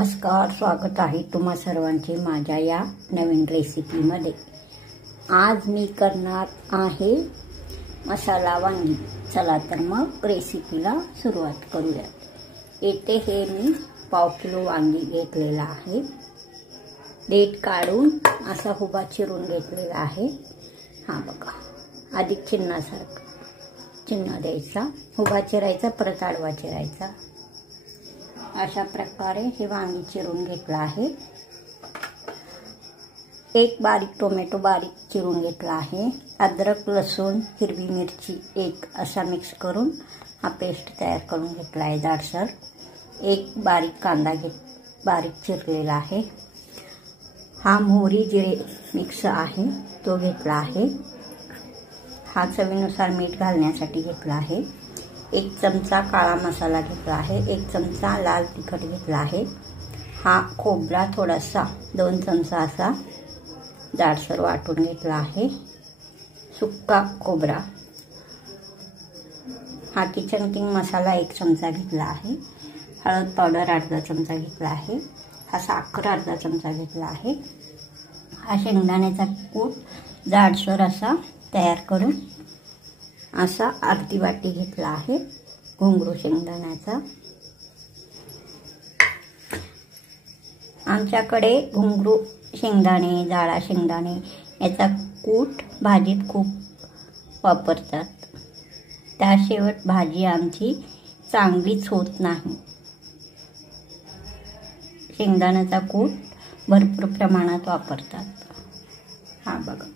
नमस्कार, स्वागत आहे तुम्हा सर्वांचे माझ्या या नवीन रेसिपीमध्ये। आज मी करणार आहे मसाला वांगी। चला तर मग रेसिपीला सुरुवात करूया। येथे हे मी पाव किलो वांगी घेतलेला आहे। देठ काढून असा उभा चिरून घेतलेला आहे। हा बघा, अधिक चिन्हासारखा चिन्ह द्यायचा, उभा चिरायचा, परत आडवा चिरायचा। अशा प्रकारे हे वांगी चिरून घेतला आहे। एक बारीक टोमॅटो बारीक चिरून घेतला आहे। अद्रक, लसूण, हिरवी मिरची एक असा मिक्स करून हा पेस्ट तयार करून घेतला आहे जाडसर। एक बारीक कांदा बारीक चिरलेला आहे। हा मोहरी जिरे मिक्स आहे तो घेतला आहे। हा चवीनुसार मीठ घालण्यासाठी घेतला आहे। एक चमचा काळा मसाला घेतला आहे। एक चमचा लाल तिखट घेतला आहे। हा खोबरा थोडासा 2 चमचा असा जाडसर वाटून घेतला आहे। सुक्का खोबरा। हा किचन किंग मसाला 1 चमचा घेतला आहे। हळद पावडर अर्धा चमचा घेतला आहे। हा साखर अर्धा चमचा घेतला आहे। हा शेंगदाण्याचा कूट जाडसर असा तयार करून असा अर्धी वाटी घेतला आहे घुंगरू शेंगदाण्याचा। आमच्याकडे घुंगरू शेंगदाणे, जाळा शेंगदाणे याचा कूट भाजीत खूप वापरतात। त्याशिवाय भाजी आमची चांगलीच होत नाही। शेंगदाण्याचा कूट भरपूर प्रमाणात वापरतात। हा बघा,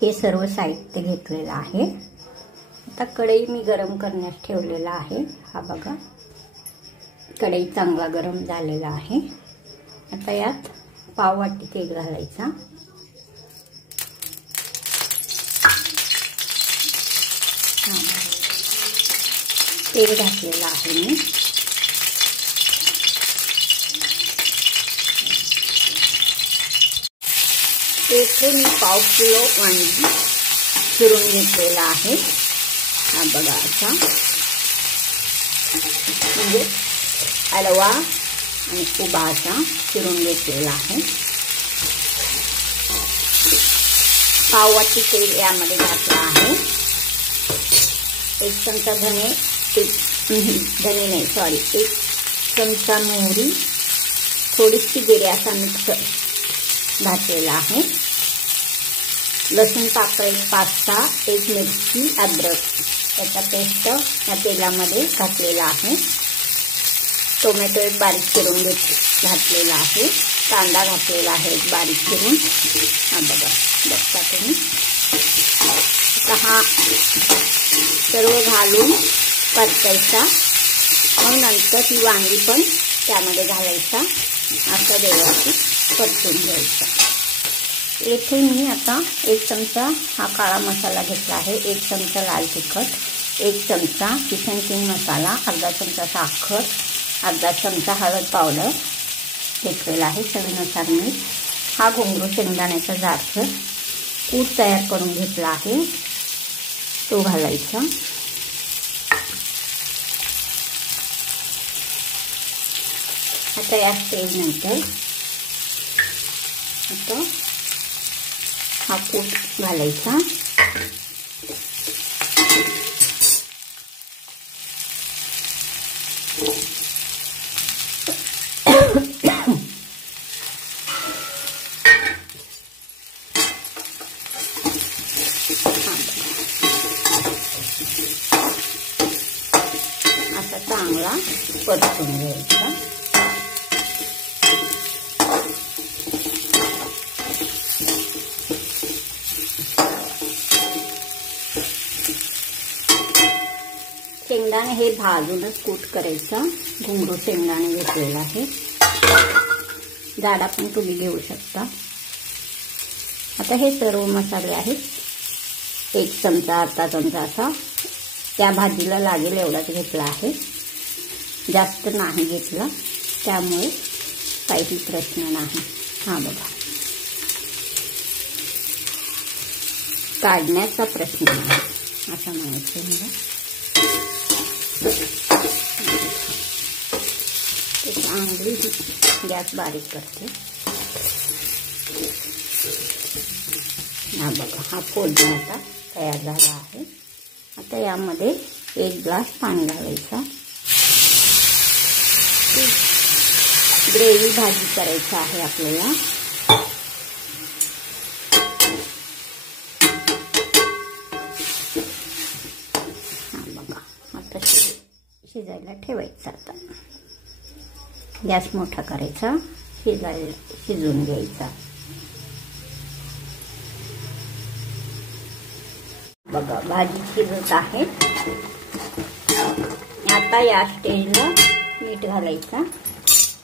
हे सर्व साहित्य घेतलेलं आहे। आता कढई मी गरम करण्यास ठेवलेला आहे। हा बघा, कढई चांगला गरम झालेला आहे। आता यात पाव वाटी तेल घालायचा। तेल घातलेलं आहे मी। येथे मी पाव किलो वांगी चिरून घेतलेला आहे। हा बघा, असा म्हणजे आडवा आणि उभा असा चिरून घेतलेला आहे। पाव वाटी तेल यामध्ये घातलं आहे। 1 चमचा धने, 1 चमचा मोहरी, थोडीशी जिरे असा मिक्स घातलेला आहे। लसूण पाकळी 5-6, 1 मिरची, अद्रक याचा पेस्ट या तेलामध्ये घातलेला आहे। टोमॅटो एक बारीक चिरून घातलेला आहे। कांदा घातलेला आहे एक बारीक चिरून। हा बघा, बघता तुम्ही। आता हा सर्व घालून परतायचा, मग नंतर ही वांगी पण त्यामध्ये घालायचा, असं व्यवस्थित परतून घ्यायचा। येथे मी आता 1 चमचा हा काळा मसाला घेतला आहे। 1 चमचा लाल तिखट, 1 चमचा किचन किंग मसाला, अर्धा चमचा साखर, अर्धा चमचा हळद पावडर घेतलेला आहे, चवीनुसार मीठ। हा घुंगरू शेंगदाण्याचा जाडसर कूट तयार करून घेतला आहे तो घालायचा। आता या स्टेजनंतर आता हा कूट घालायचा। असा चांगला परतून घ्यायचा। शेंगदाणे हे भाजूनच कूट करायचा। घुंगरू शेंगदाणे घेतलेला आहे, जाडा पण तुम्ही घेऊ शकता। आता हे सर्व मसाले आहेत, 1 चमचा अर्धा चमचा असा त्या भाजीला लागेल एवढाच घेतला आहे, जास्त नाही घेतला, त्यामुळे काही प्रश्न नाही। हा बघा, काढण्याचा प्रश्न नाही असं म्हणायचं मला। चांगली गॅस बारीक करते. हा बघा, हा फोडणी आता तयार झाला आहे. आता यामध्ये 1 ग्लास पाणी घालायचा. ग्रेव्ही भाजी करायची आहे आपल्याला. हा बघा, आता शिजायला ठेवायचं. आता गॅस मोठा करायचा, शिजून घ्यायचा. बघा, भाजी शिजत आहे. आता या स्टेजला मीठ घालायचं.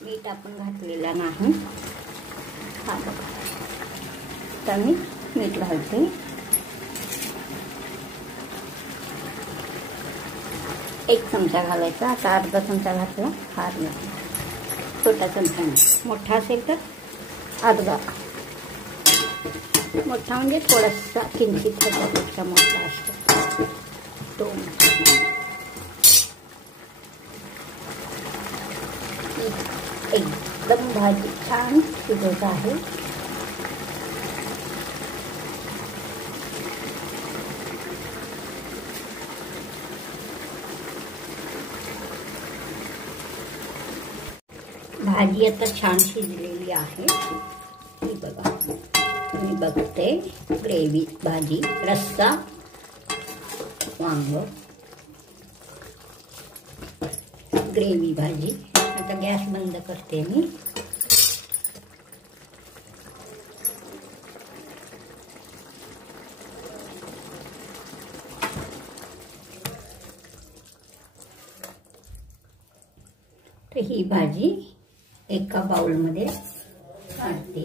मीठ आपण घातलेलं नाही. हा बघा, आता मी मीठ घालते. एक चमचा घालायचा. आता अर्धा चमचा घातला. फार नाही, छोटा चमचा नाही. मोठा असेल तर अर्धा. मोठा म्हणजे थोडासा किंचित ह्याच्यापेक्षा मोठा असतो तो. एकदम भाजी छान शिजत आहे. भाजी आता छान शिजलेली आहे. ही बघा, मी बघते. ग्रेव्ही भाजी, रस्सा, वांग, ग्रेव्ही भाजी. आता गॅस बंद करते मी. तर ही भाजी एका बाउलमध्ये काढते.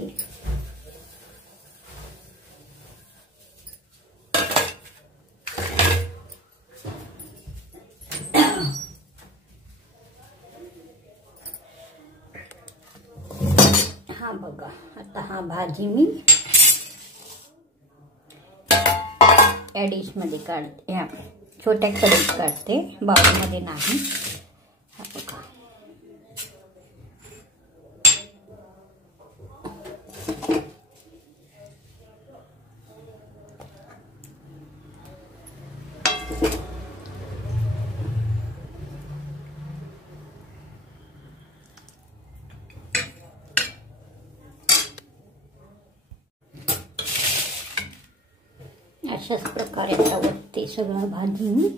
हा बघा, आता हा भाजी मी या डिशमध्ये काढते. या छोट्या कढईत काढते, बाउलमध्ये नाही. हा बघा, अशाच प्रकारे आवडते सगळं भाजी मी.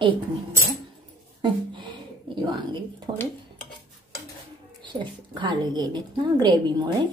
एक मिनिट. वांगे थोडे खाली गेलेत ना ग्रेव्हीमुळे.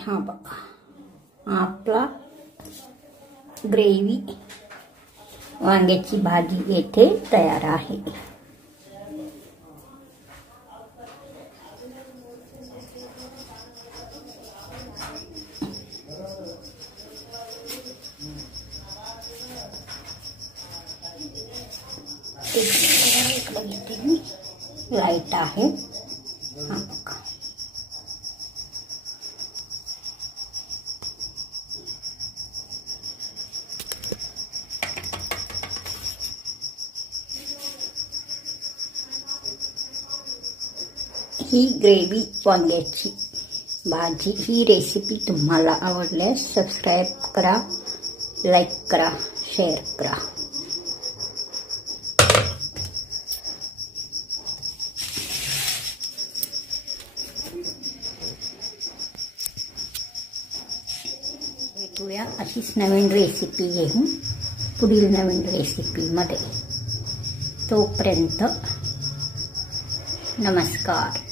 हा बघा, आपला ग्रेव्ही वांग्याची भाजी येथे तयार आहे. लाईट आहे. हा बघा, ही ग्रेव्ही वांग्याची भाजी. ही रेसिपी तुम्हाला आवडल्यास सबस्क्राईब करा, लाईक करा, शेअर करा. भेटूया अशीच नवीन रेसिपी घेऊन. पुढील नवीन रेसिपीमध्ये. तोपर्यंत नमस्कार.